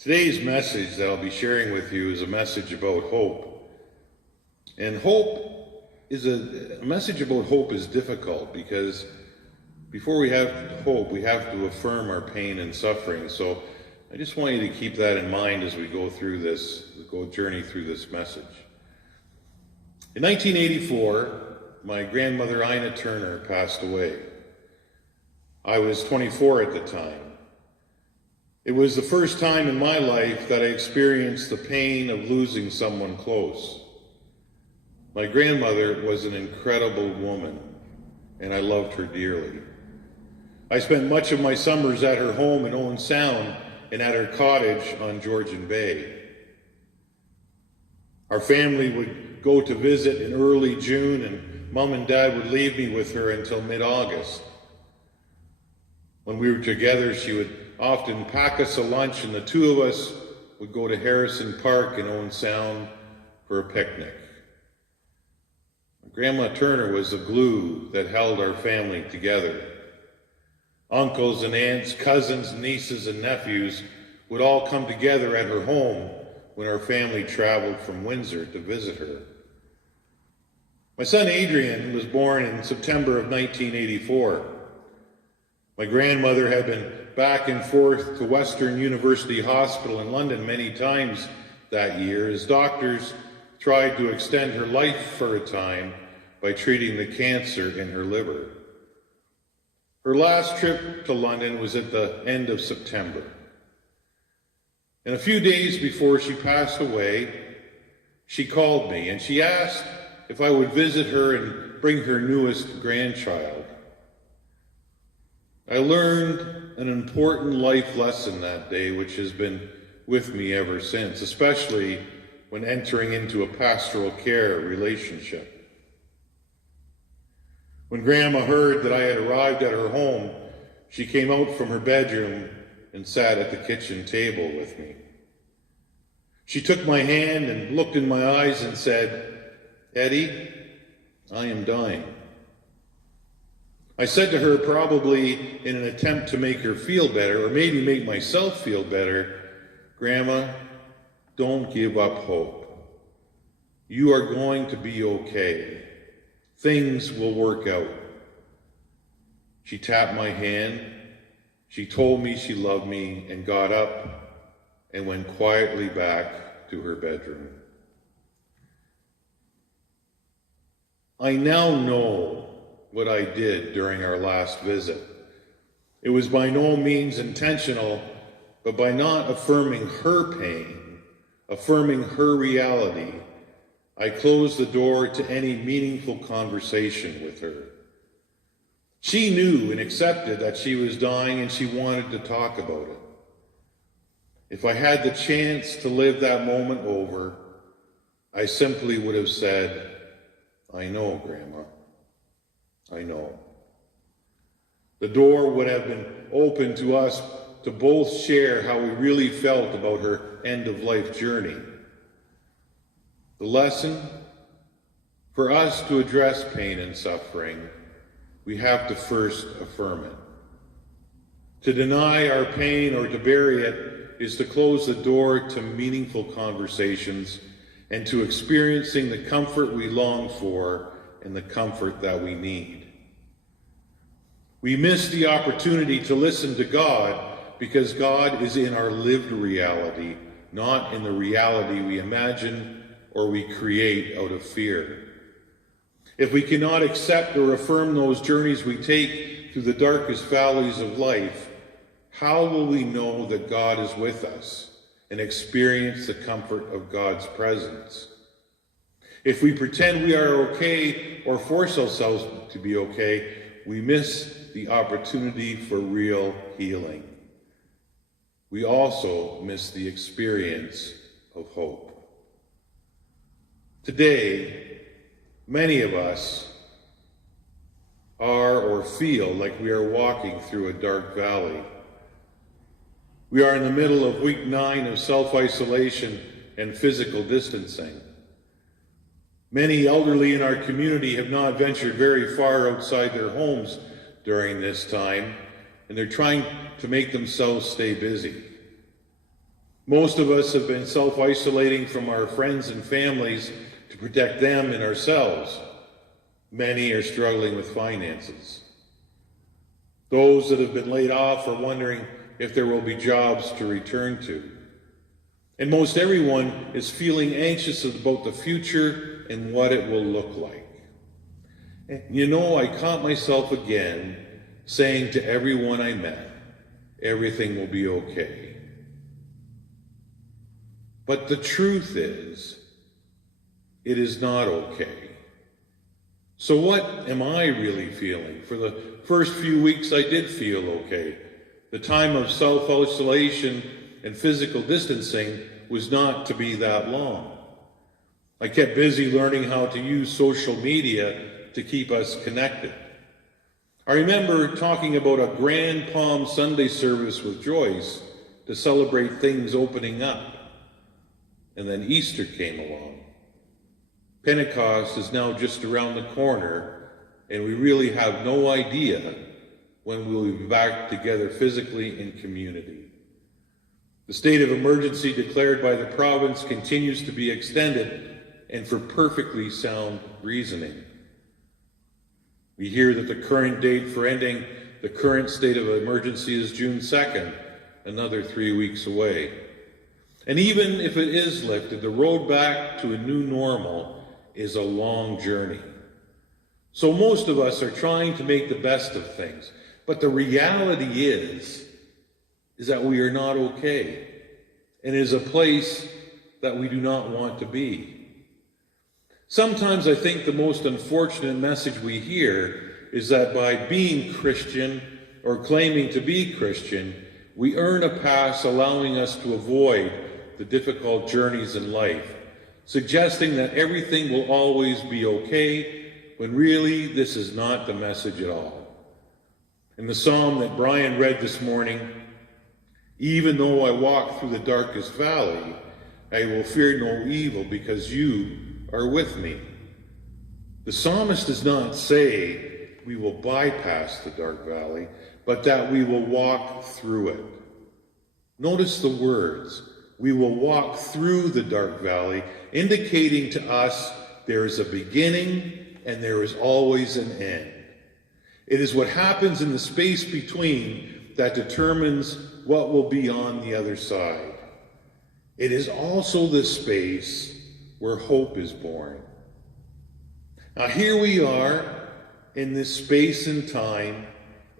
Today's message that I'll be sharing with you is a message about hope. And a message about hope is difficult because before we have hope, we have to affirm our pain and suffering. So I just want you to keep that in mind as we go journey through this message. In 1984, my grandmother Ina Turner passed away. I was 24 at the time. It was the first time in my life that I experienced the pain of losing someone close. My grandmother was an incredible woman, and I loved her dearly. I spent much of my summers at her home in Owen Sound and at her cottage on Georgian Bay. Our family would go to visit in early June, and Mom and Dad would leave me with her until mid-August. When we were together, she would often pack us a lunch, and the two of us would go to Harrison Park in Owen Sound for a picnic. Grandma Turner was the glue that held our family together. Uncles and aunts, cousins, nieces, and nephews would all come together at her home when our family traveled from Windsor to visit her. My son Adrian was born in September of 1984. My grandmother had been back and forth to Western University Hospital in London many times that year as doctors tried to extend her life for a time by treating the cancer in her liver. Her last trip to London was at the end of September. And a few days before she passed away, she called me and she asked if I would visit her and bring her newest grandchild. I learned an important life lesson that day, which has been with me ever since, especially when entering into a pastoral care relationship. When Grandma heard that I had arrived at her home, she came out from her bedroom and sat at the kitchen table with me. She took my hand and looked in my eyes and said, "Eddie, I am dying." I said to her, probably in an attempt to make her feel better, or maybe make myself feel better, "Grandma, don't give up hope. You are going to be okay. Things will work out." She tapped my hand, she told me she loved me, and got up and went quietly back to her bedroom. I now know what I did during our last visit. It was by no means intentional, but by not affirming her pain, affirming her reality, I closed the door to any meaningful conversation with her. She knew and accepted that she was dying, and she wanted to talk about it. If I had the chance to live that moment over, I simply would have said, "I know, Grandma. I know." The door would have been open to us to both share how we really felt about her end-of-life journey. The lesson: for us to address pain and suffering, we have to first affirm it. To deny our pain or to bury it is to close the door to meaningful conversations and to experiencing the comfort we long for and the comfort that we need. We miss the opportunity to listen to God because God is in our lived reality, not in the reality we imagine or we create out of fear. If we cannot accept or affirm those journeys we take through the darkest valleys of life, how will we know that God is with us and experience the comfort of God's presence? If we pretend we are okay or force ourselves to be okay, we miss the opportunity for real healing. We also miss the experience of hope. Today, many of us are or feel like we are walking through a dark valley. We are in the middle of week 9 of self-isolation and physical distancing. Many elderly in our community have not ventured very far outside their homes during this time, and they're trying to make themselves stay busy. Most of us have been self-isolating from our friends and families to protect them and ourselves. Many are struggling with finances. Those that have been laid off are wondering if there will be jobs to return to. And most everyone is feeling anxious about the future and what it will look like. And I caught myself again saying to everyone I met, everything will be okay. But the truth is, it is not okay. So what am I really feeling? For the first few weeks I did feel okay. The time of self-isolation and physical distancing was not to be that long. I kept busy learning how to use social media to keep us connected. I remember talking about a Grand Palm Sunday service with Joyce to celebrate things opening up. And then Easter came along. Pentecost is now just around the corner, and we really have no idea when we'll be back together physically in community. The state of emergency declared by the province continues to be extended, and for perfectly sound reasoning. We hear that the current date for ending the current state of emergency is June 2nd, another 3 weeks away. And even if it is lifted, the road back to a new normal is a long journey. So most of us are trying to make the best of things. But the reality is that we are not okay. And it is a place that we do not want to be. Sometimes I think the most unfortunate message we hear is that by being Christian or claiming to be Christian, we earn a pass allowing us to avoid the difficult journeys in life, suggesting that everything will always be okay, when really this is not the message at all. In the psalm that Brian read this morning, even though I walk through the darkest valley, I will fear no evil because you are with me. The psalmist does not say we will bypass the dark valley, but that we will walk through it. Notice the words, we will walk through the dark valley, indicating to us there is a beginning and there is always an end. It is what happens in the space between that determines what will be on the other side. It is also the space where hope is born. Now here we are in this space and time,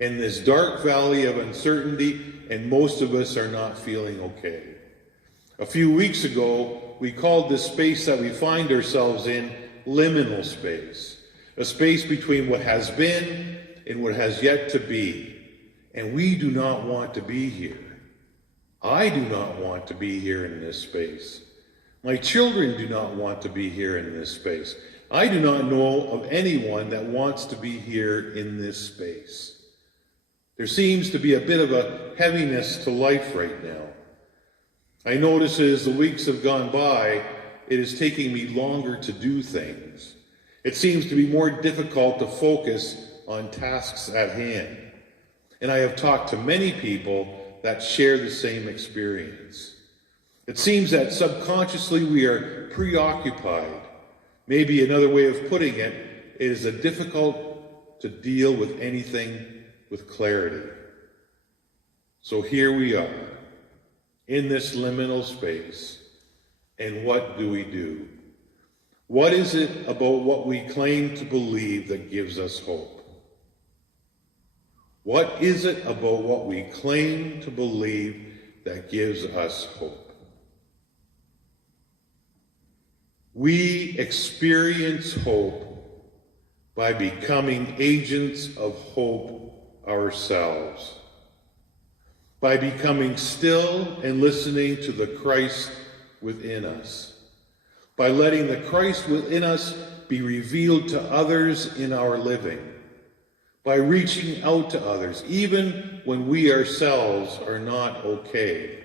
in this dark valley of uncertainty, and most of us are not feeling okay. A few weeks ago, we called this space that we find ourselves in liminal space, a space between what has been and what has yet to be. And we do not want to be here. I do not want to be here in this space. My children do not want to be here in this space. I do not know of anyone that wants to be here in this space. There seems to be a bit of a heaviness to life right now. I notice as the weeks have gone by, it is taking me longer to do things. It seems to be more difficult to focus on tasks at hand. And I have talked to many people that share the same experience. It seems that subconsciously we are preoccupied. Maybe another way of putting it is difficult to deal with anything with clarity. So here we are in this liminal space, and what do we do? What is it about what we claim to believe that gives us hope? What is it about what we claim to believe that gives us hope? We experience hope by becoming agents of hope ourselves, by becoming still and listening to the Christ within us, by letting the Christ within us be revealed to others in our living, by reaching out to others, even when we ourselves are not okay.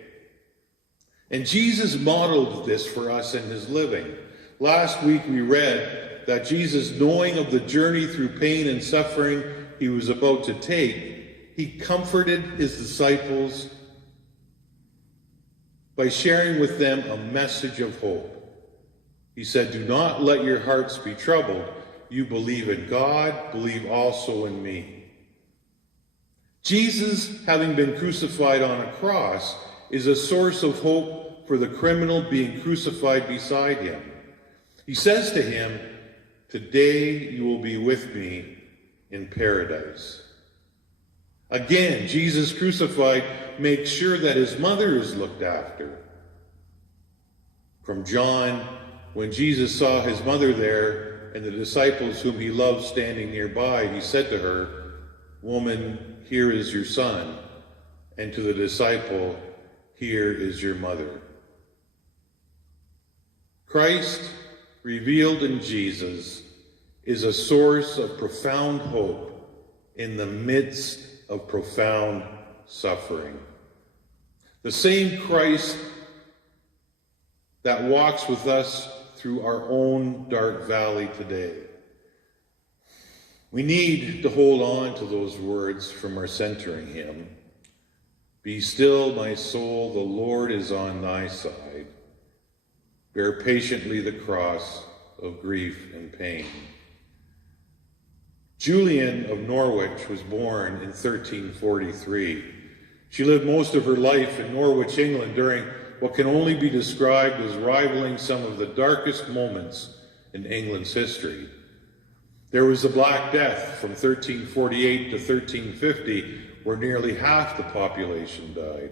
And Jesus modeled this for us in his living. Last week we read that Jesus, knowing of the journey through pain and suffering he was about to take, he comforted his disciples by sharing with them a message of hope. He said, "Do not let your hearts be troubled. You believe in God, believe also in me." Jesus, having been crucified on a cross, is a source of hope for the criminal being crucified beside him. He says to him, "Today you will be with me in paradise." Again, Jesus crucified makes sure that his mother is looked after. From John, when Jesus saw his mother there and the disciples whom he loved standing nearby, he said to her, "Woman, here is your son," and to the disciple, "Here is your mother." Christ, revealed in Jesus, is a source of profound hope in the midst of profound suffering. The same Christ that walks with us through our own dark valley today. We need to hold on to those words from our centering hymn. "Be still, my soul, the Lord is on thy side. Bear patiently the cross of grief and pain." Julian of Norwich was born in 1343. She lived most of her life in Norwich, England, during what can only be described as rivaling some of the darkest moments in England's history. There was the Black Death from 1348 to 1350, where nearly half the population died.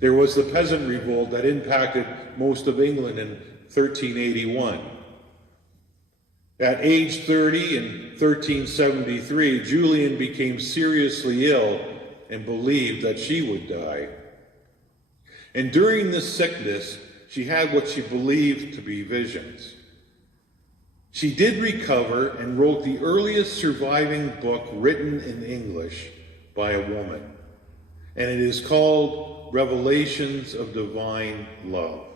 There was the Peasant Revolt that impacted most of England in 1381. At age 30 in 1373, Julian became seriously ill and believed that she would die. And during this sickness, she had what she believed to be visions. She did recover and wrote the earliest surviving book written in English by a woman, and it is called Revelations of Divine Love.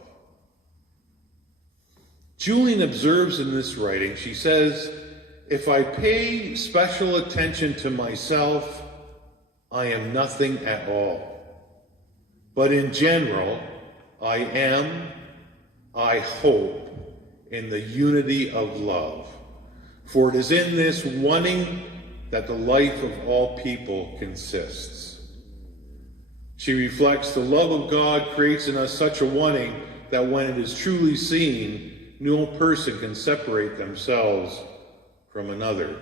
Julian observes in this writing, she says, "If I pay special attention to myself, I am nothing at all. But in general, I hope in the unity of love. For it is in this oneing that the life of all people consists." She reflects the love of God creates in us such a oneing that when it is truly seen, no person can separate themselves from another.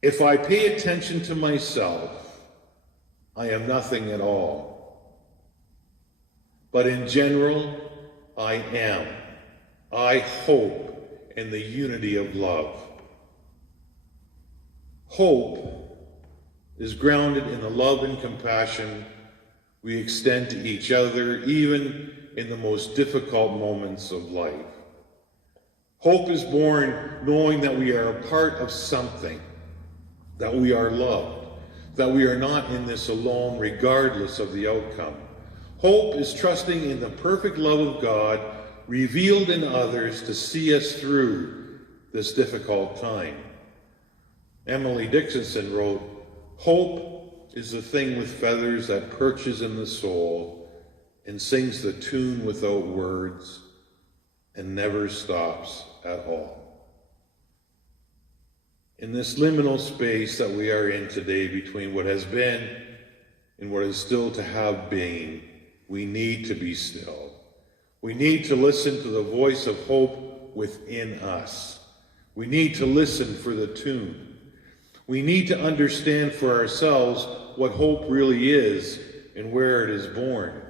If I pay attention to myself, I am nothing at all. But in general, I hope in the unity of love. Hope is grounded in the love and compassion we extend to each other, even in the most difficult moments of life. Hope is born knowing that we are a part of something, that we are loved, that we are not in this alone regardless of the outcome. Hope is trusting in the perfect love of God revealed in others to see us through this difficult time. Emily Dickinson wrote, "Hope is the thing with feathers that perches in the soul and sings the tune without words and never stops at all." In this liminal space that we are in today between what has been and what is still to have been, we need to be still. We need to listen to the voice of hope within us. We need to listen for the tune. We need to understand for ourselves what hope really is and where it is born.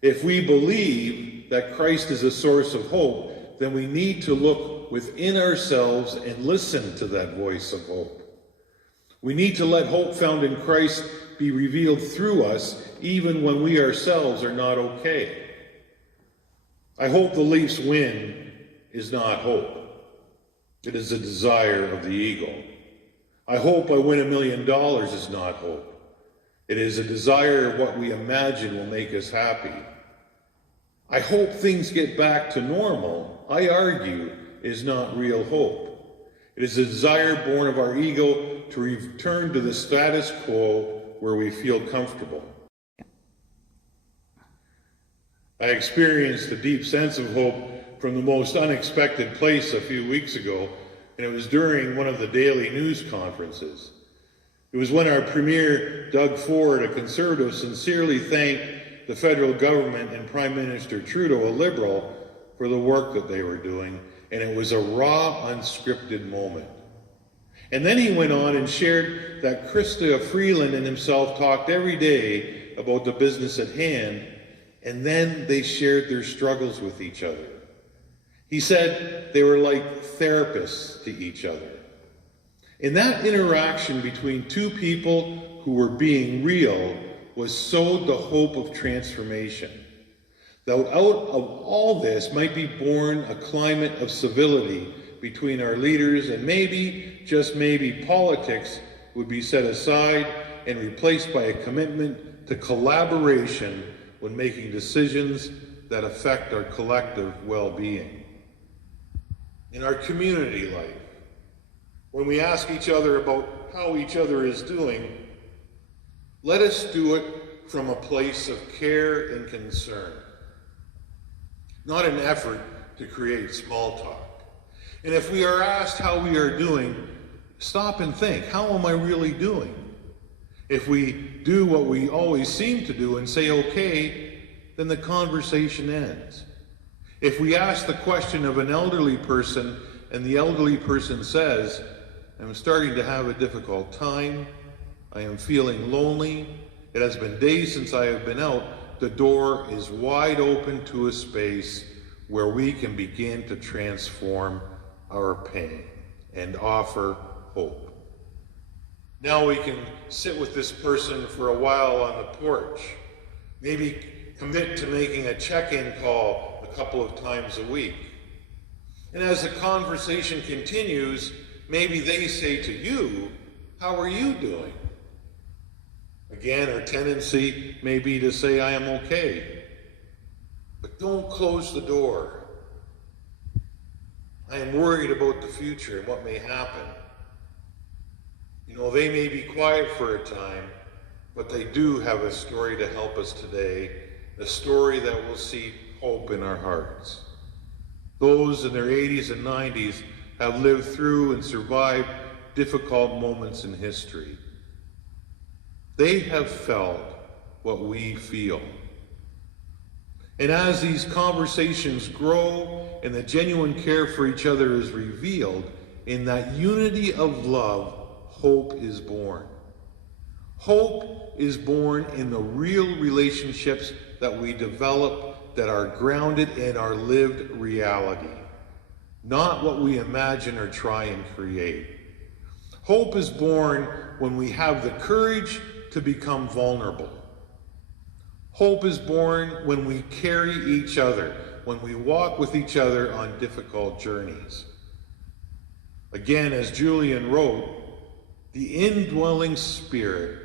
If we believe that Christ is a source of hope, then we need to look within ourselves and listen to that voice of hope. We need to let hope found in Christ be revealed through us, even when we ourselves are not okay. I hope the Leafs win is not hope. It is a desire of the ego. I hope I win $1 million is not hope. It is a desire of what we imagine will make us happy. I hope things get back to normal, I argue, is not real hope. It is a desire born of our ego to return to the status quo where we feel comfortable. I experienced a deep sense of hope from the most unexpected place a few weeks ago, and it was during one of the daily news conferences. It was when our Premier, Doug Ford, a Conservative, sincerely thanked the federal government and Prime Minister Trudeau, a Liberal, for the work that they were doing, and it was a raw, unscripted moment. And then he went on and shared that Krista Freeland and himself talked every day about the business at hand, and then they shared their struggles with each other. He said they were like therapists to each other. And that interaction between two people who were being real was sowed the hope of transformation. That out of all this might be born a climate of civility between our leaders, and maybe, just maybe, politics would be set aside and replaced by a commitment to collaboration when making decisions that affect our collective well-being. In our community life, when we ask each other about how each other is doing, let us do it from a place of care and concern, not an effort to create small talk. And if we are asked how we are doing, stop and think, how am I really doing? If we do what we always seem to do and say okay, then the conversation ends. If we ask the question of an elderly person and the elderly person says, I'm starting to have a difficult time, I am feeling lonely, it has been days since I have been out, the door is wide open to a space where we can begin to transform our pain and offer hope. Now we can sit with this person for a while on the porch, maybe commit to making a check-in call a couple of times a week. And as the conversation continues, maybe they say to you, how are you doing? Again, our tendency may be to say, I am okay. But don't close the door. I am worried about the future and what may happen. You know, they may be quiet for a time, but they do have a story to help us today, a story that will seed hope in our hearts. Those in their 80s and 90s have lived through and survived difficult moments in history. They have felt what we feel. And as these conversations grow and the genuine care for each other is revealed, in that unity of love, hope is born. Hope is born in the real relationships that we develop that are grounded in our lived reality, not what we imagine or try and create. Hope is born when we have the courage to become vulnerable. Hope is born when we carry each other, when we walk with each other on difficult journeys. Again, as Julian wrote, the indwelling spirit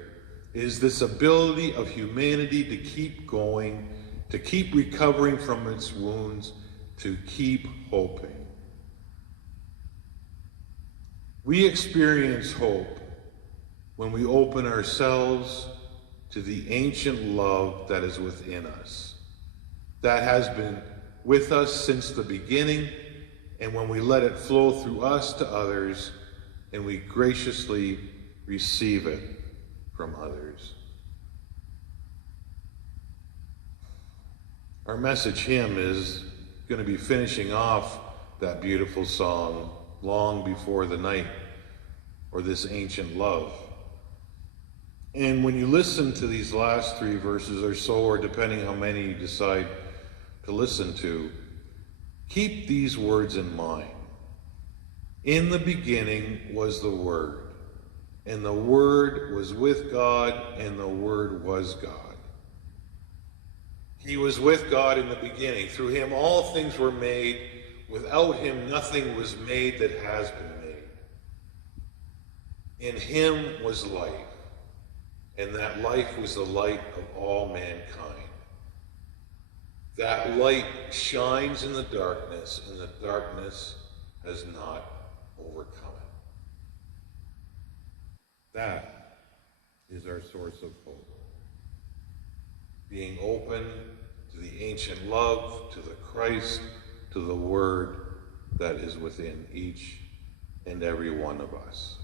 is this ability of humanity to keep going, to keep recovering from its wounds, to keep hoping. We experience hope when we open ourselves to the ancient love that is within us, that has been with us since the beginning, and when we let it flow through us to others, and we graciously receive it from others. Our message hymn is going to be finishing off that beautiful song, Long Before the Night, or This Ancient Love. And when you listen to these last three verses or so, or depending how many you decide to listen to, keep these words in mind. In the beginning was the Word, and the Word was with God, and the Word was God. He was with God in the beginning. Through him all things were made. Without him nothing was made that has been made. In him was life, and that life was the light of all mankind. That light shines in the darkness, and the darkness has not overcome it. That is our source of hope. Being open to the ancient love, to the Christ, to the Word that is within each and every one of us.